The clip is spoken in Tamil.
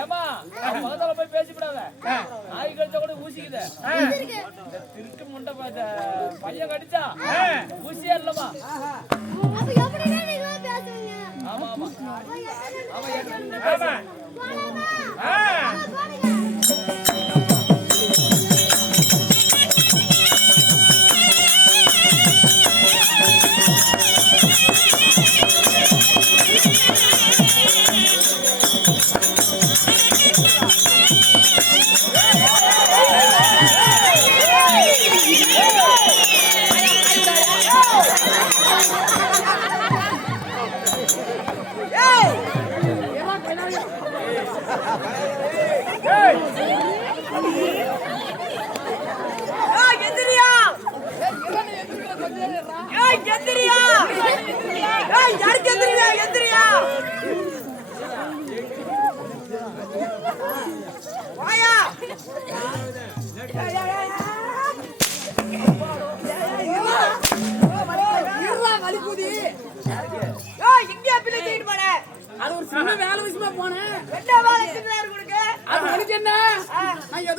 ஏமா முதல்ல போய் பேசிவிடாத. நாய் கடிச்சா கூட ஊசிக்குது. திருட்டு முண்டை பையன் கடிச்சா ஊசியா இல்லமா? ஆமா ஆமா அது ஒரு சின்ன வேலை விஷயமா போனேன். என்ன வேலை சின்னதா இருக்கு உனக்கு? அது எனக்கு என்ன? நான் ஏதோ